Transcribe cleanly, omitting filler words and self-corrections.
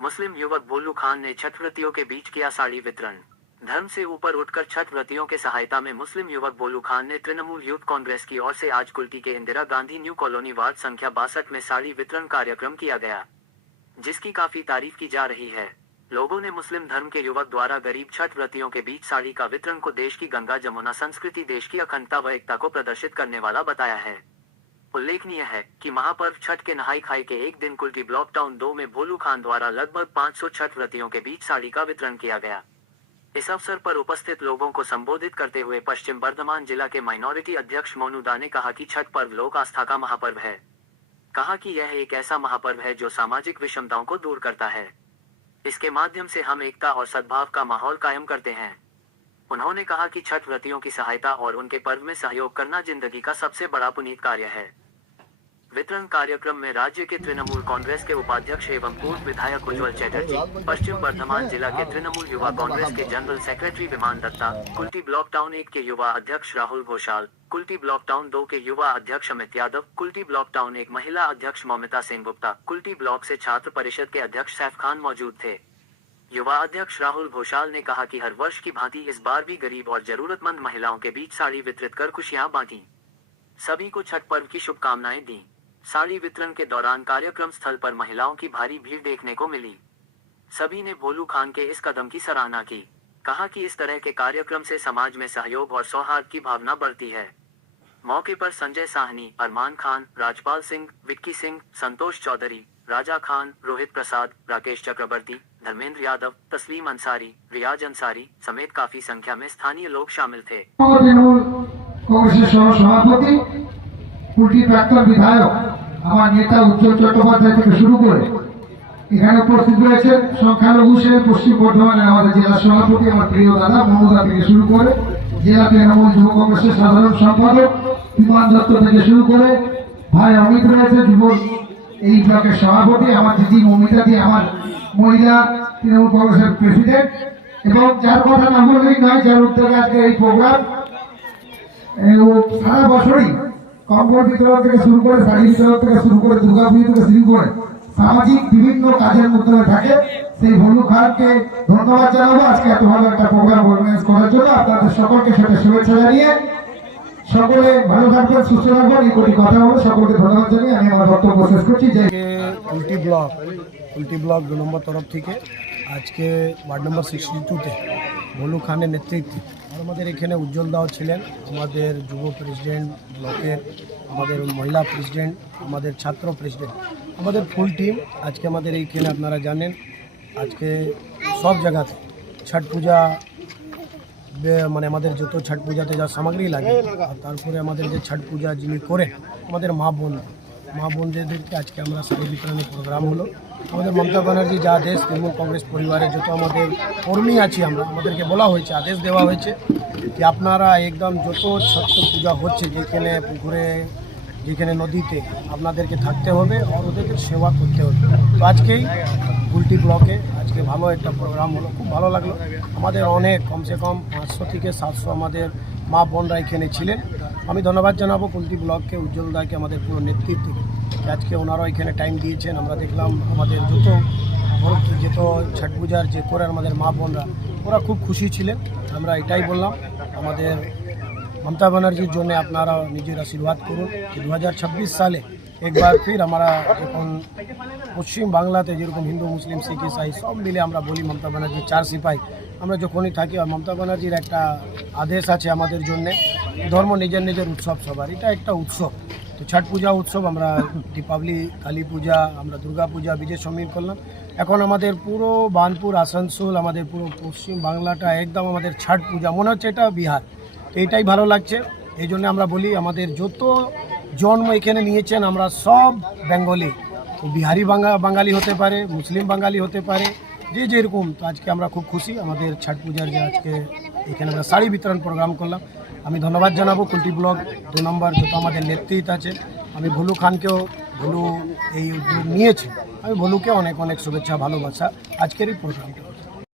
मुस्लिम युवक भोलू खान ने छठ व्रतियों के बीच किया साड़ी वितरण। धर्म से ऊपर उठकर छठ व्रतियों के सहायता में मुस्लिम युवक भोलू खान ने तृणमूल यूथ कांग्रेस की ओर से आज कुल्टी के Indira Gandhi new colony ward संख्या 62 में साड़ी वितरण कार्यक्रम किया गया, जिसकी काफी तारीफ की जा रही है। लोगों ने मुस्लिम धर्म के युवक द्वारा गरीब छठ व्रतियों के बीच साड़ी का वितरण को देश की गंगा जमुना संस्कृति, देश की अखंडता व एकता को प्रदर्शित करने वाला बताया है। उल्लेखनीय है कि महापर्व छठ के नहाई खाई के एक दिन कुल्टी ब्लॉक टाउन 2 में भोलू खान द्वारा लगभग 500 छठ व्रतियों के बीच साड़ी का वितरण किया गया। इस अवसर पर उपस्थित लोगों को संबोधित करते हुए पश्चिम बर्धमान जिला के माइनॉरिटी अध्यक्ष मोनू दा ने कहा कि छठ पर्व लोक आस्था का महापर्व है। कहा कि यह एक ऐसा महापर्व है जो सामाजिक विषमताओं को दूर करता है। इसके माध्यम से हम एकता और सद्भाव का माहौल कायम करते हैं। उन्होंने कहा कि छठ व्रतियों की सहायता और उनके पर्व में सहयोग करना जिंदगी का सबसे बड़ा पुनीत कार्य है। वितरण कार्यक्रम में राज्य के तृणमूल कांग्रेस के उपाध्यक्ष एवं पूर्व विधायक उज्जवल चैटर्जी, पश्चिम बर्धमान जिला के तृणमूल युवा कांग्रेस के जनरल सेक्रेटरी विमान दत्ता, कुल्टी ब्लॉक टाउन 1 के युवा अध्यक्ष राहुल घोषाल, कुल्टी ब्लॉक टाउन 2 के युवा अध्यक्ष अमित यादव, कुल्टी ब्लॉक टाउन 1 महिला अध्यक्ष मौमिता सिंह गुप्ता, कुल्टी ब्लॉक से छात्र परिषद के अध्यक्ष सैफ खान मौजूद थे। युवा अध्यक्ष राहुल घोषाल ने कहा कि हर वर्ष की भांति इस बार भी गरीब और जरूरतमंद महिलाओं के बीच साड़ी वितरित कर खुशियां बांटी। सभी को छठ पर्व की शुभकामनाएं दी। साड़ी वितरण के दौरान कार्यक्रम स्थल पर महिलाओं की भारी भीड़ देखने को मिली। सभी ने भोलू खान के इस कदम की सराहना की। कहा कि इस तरह के कार्यक्रम से समाज में सहयोग और सौहार्द की भावना बढ़ती है। मौके पर संजय साहनी, अरमान खान, राजपाल सिंह, विक्की सिंह, संतोष चौधरी, राजा खान, रोहित प्रसाद, राकेश चक्रवर्ती, धर्मेंद्र यादव, तस्लीम अंसारी, रियाज अंसारी समेत काफी संख्या में स्थानीय लोग शामिल थे। আমার নেতা উজ্জ্বল চট্টোপাধ্যায় থেকে শুরু করে এখানে উপস্থিত রয়েছেন সংখ্যালঘু হিসেবে পশ্চিম বর্ধমানের আমাদের জেলা সভাপতি আমার প্রিয় দাদা মমতা থেকে শুরু করে জেলা তৃণমূল যুব কংগ্রেসের সাধারণ সম্পাদক বিমান দত্ত থেকে শুরু করে ভাই অমিত রয়েছে যুব এই ব্লকের সভাপতি, আমার দিদি মমিতা দি আমার মহিলা তৃণমূল কংগ্রেসের প্রেসিডেন্ট, এবং যার কথা না বললেই নয়, যার উদ্যোগে আজকে এই প্রোগ্রাম সারা বছরই কম্বল বিতরণ থেকে শুরু করে শাড়ি বিতরণ থেকে শুরু করে দুর্গা পুজো থেকে শুরু করে সামাজিক বিভিন্ন কাজের মাধ্যমে থাকে। সেই ভোলু খানকে ধন্যবাদ জানাবো আজকে এত ভালো একটা প্রোগ্রাম অর্গানাইজ করার জন্য। আপনাদের সকলকে সেটা শুভেচ্ছা জানিয়ে সকলে ভালো থাকবেন, সুস্থ থাকবেন, এই কোটি কথা বলে সকলকে ধন্যবাদ জানিয়ে আমি আমার বক্তব্য শেষ করছি। কুল্টি ব্লক 2 নম্বর তরফ থেকে আজকে ওয়ার্ড নম্বর 62-তে ভোলু খানের নেতৃত্বে আমাদের এখানে উজ্জ্বল দাও ছিলেন, আমাদের যুব প্রেসিডেন্ট ব্লকের, আমাদের মহিলা প্রেসিডেন্ট, আমাদের ছাত্র প্রেসিডেন্ট, আমাদের ফুল টিম আজকে আমাদের এইখানে আপনারা জানেন আজকে সব জায়গাতে ছট পূজা মানে আমাদের যত ছট পূজাতে যা সামগ্রী লাগে আর তারপরে আমাদের যে ছট পূজা যিনি করে আমাদের মা বোনদেরকে আজকে আমরা শাড়ি বিতরণের প্রোগ্রাম হলো। আমাদের মমতা ব্যানার্জি যা আদেশ, তৃণমূল কংগ্রেস পরিবারের যত আমাদের কর্মী আছি আমাদেরকে বলা হয়েছে, আদেশ দেওয়া হয়েছে যে আপনারা একদম যত ছট পূজা হচ্ছে যেখানে পুকুরে যেখানে নদীতে আপনাদেরকে থাকতে হবে আর ওদেরকে সেবা করতে হবে। তো আজকেই কুল্টি ব্লকে আজকে ভালো একটা প্রোগ্রাম হলো, খুব ভালো লাগলো। আমাদের অনেক কমসে কম 500 থেকে 700 আমাদের মা বোনরা এখানে ছিলেন। আমি ধন্যবাদ জানাবো কুল্টি ব্লককে, উজ্জ্বল দাকে, আমাদের পুরো নেতৃত্বকে, আজকে ওনারাও এখানে টাইম দিয়েছেন। আমরা দেখলাম আমাদের যত ছট পূজার যে করে আমাদের মা বোনরা ওরা খুব খুশি ছিলেন। আমরা এটাই বললাম আমাদের মমতা ব্যানার্জির জন্য আপনারা নিজের আশীর্বাদ করুন যে 2026 সালে একবার ফির আমরা এখন পশ্চিম বাংলাতে যেরকম হিন্দু মুসলিম শিখ ইসাই সব মিলে আমরা বলি মমতা ব্যানার্জির 4 সিপাহী আমরা যখনই থাকি। আর মমতা ব্যানার্জির একটা আদেশ আছে আমাদের জন্যে, ধর্ম নিজের নিজের উৎসব সবার, এটা একটা উৎসব। তো ছট পূজা উৎসব, আমরা দীপাবলি, কালী পূজা, আমরা দুর্গা পূজা বিজয় সমীর করলাম। এখন আমাদের পুরো বানপুর, আসানসোল, আমাদের পুরো পশ্চিম বাংলাটা একদম আমাদের ছট পূজা মনে হচ্ছে এটা বিহার। তো এটাই ভালো লাগছে। এই জন্য আমরা বলি আমাদের যত জন্ম এখানে নিয়েছেন আমরা সব বেঙ্গলি, বিহারি বাঙালি হতে পারে, মুসলিম বাঙালি হতে পারে, যে যেরকম। তো আজকে আমরা খুব খুশি আমাদের ছট পূজার যে আজকে এখানে আমরা শাড়ি বিতরণ প্রোগ্রাম করলাম। আমি ধন্যবাদ জানাবো কুল্টি ব্লক 2 নম্বর যত আমাদের নেতৃত্ব আছে। আমি ভোলু খানকেও, ভোলু এই উদ্যোগ নিয়েছে, আমি ভোলুকে অনেক অনেক শুভেচ্ছা ভালোবাসা আজকের এই প্রোগ্রামটা।